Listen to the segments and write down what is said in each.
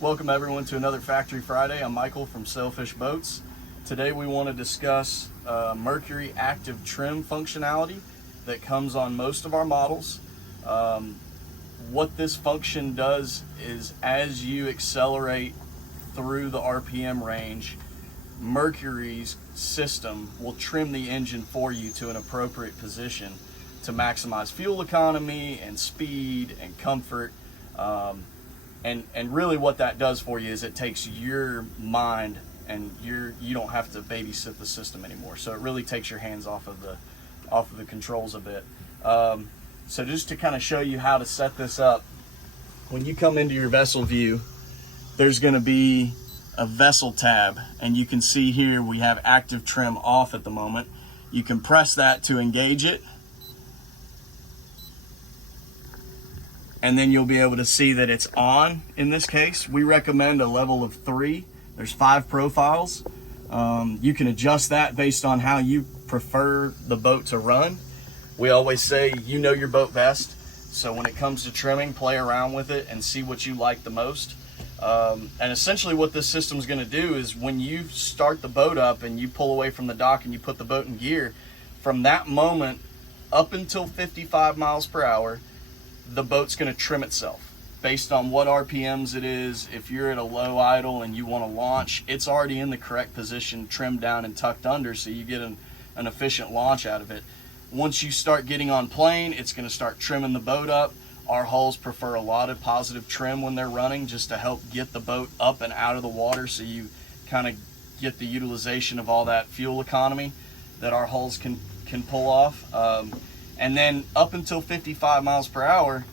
Welcome everyone to another Factory Friday. I'm Michael from Sailfish Boats. Today we want to discuss Mercury active trim functionality that comes on most of our models. What this function does is as you accelerate through the RPM range, Mercury's system will trim the engine for you to an appropriate position to maximize fuel economy and speed and comfort. And really what that does for you is it takes your mind and you don't have to babysit the system anymore. So it really takes your hands off of the controls a bit. So just to kind of show you how to set this up, when you come into your vessel view, there's going to be a vessel tab, and you can see here we have active trim off at the moment. You can press that to engage it, and then you'll be able to see that it's on. In this case, we recommend a level of 3. There's 5 profiles. You can adjust that based on how you prefer the boat to run. We always say, you know your boat best. So when it comes to trimming, play around with it and see what you like the most. And essentially what this system is going to do is when you start the boat up and you pull away from the dock and you put the boat in gear, from that moment up until 55 miles per hour, the boat's going to trim itself based on what RPMs it is. If you're at a low idle and you want to launch, it's already in the correct position, trimmed down and tucked under, so you get an efficient launch out of it. Once you start getting on plane, it's going to start trimming the boat up. Our hulls prefer a lot of positive trim when they're running, just to help get the boat up and out of the water, so you kind of get the utilization of all that fuel economy that our hulls can pull off. And then up until 55 miles per hour,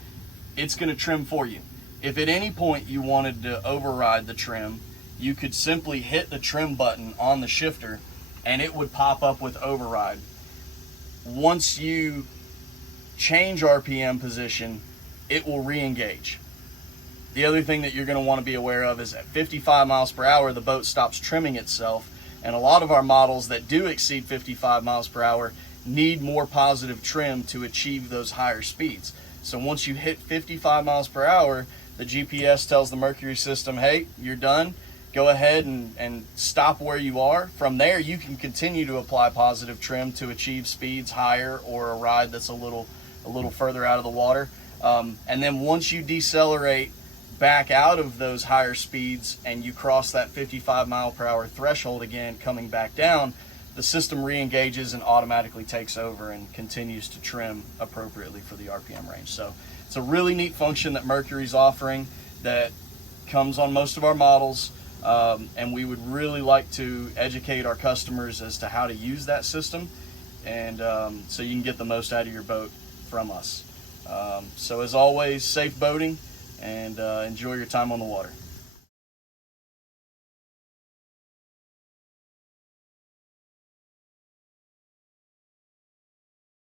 it's going to trim for you. If at any point you wanted to override the trim, you could simply hit the trim button on the shifter and it would pop up with override. Once you change RPM position, it will re-engage. The other thing that you're going to want to be aware of is at 55 miles per hour, the boat stops trimming itself. And a lot of our models that do exceed 55 miles per hour need more positive trim to achieve those higher speeds. So once you hit 55 miles per hour, the GPS tells the Mercury system, hey, you're done. Go ahead and stop where you are. From there, you can continue to apply positive trim to achieve speeds higher or a ride that's a little further out of the water. And then once you decelerate back out of those higher speeds and you cross that 55 mile per hour threshold again, coming back down, the system re-engages and automatically takes over and continues to trim appropriately for the RPM range. So it's a really neat function that Mercury's offering that comes on most of our models, and we would really like to educate our customers as to how to use that system, and so you can get the most out of your boat from us. So as always, safe boating, and enjoy your time on the water.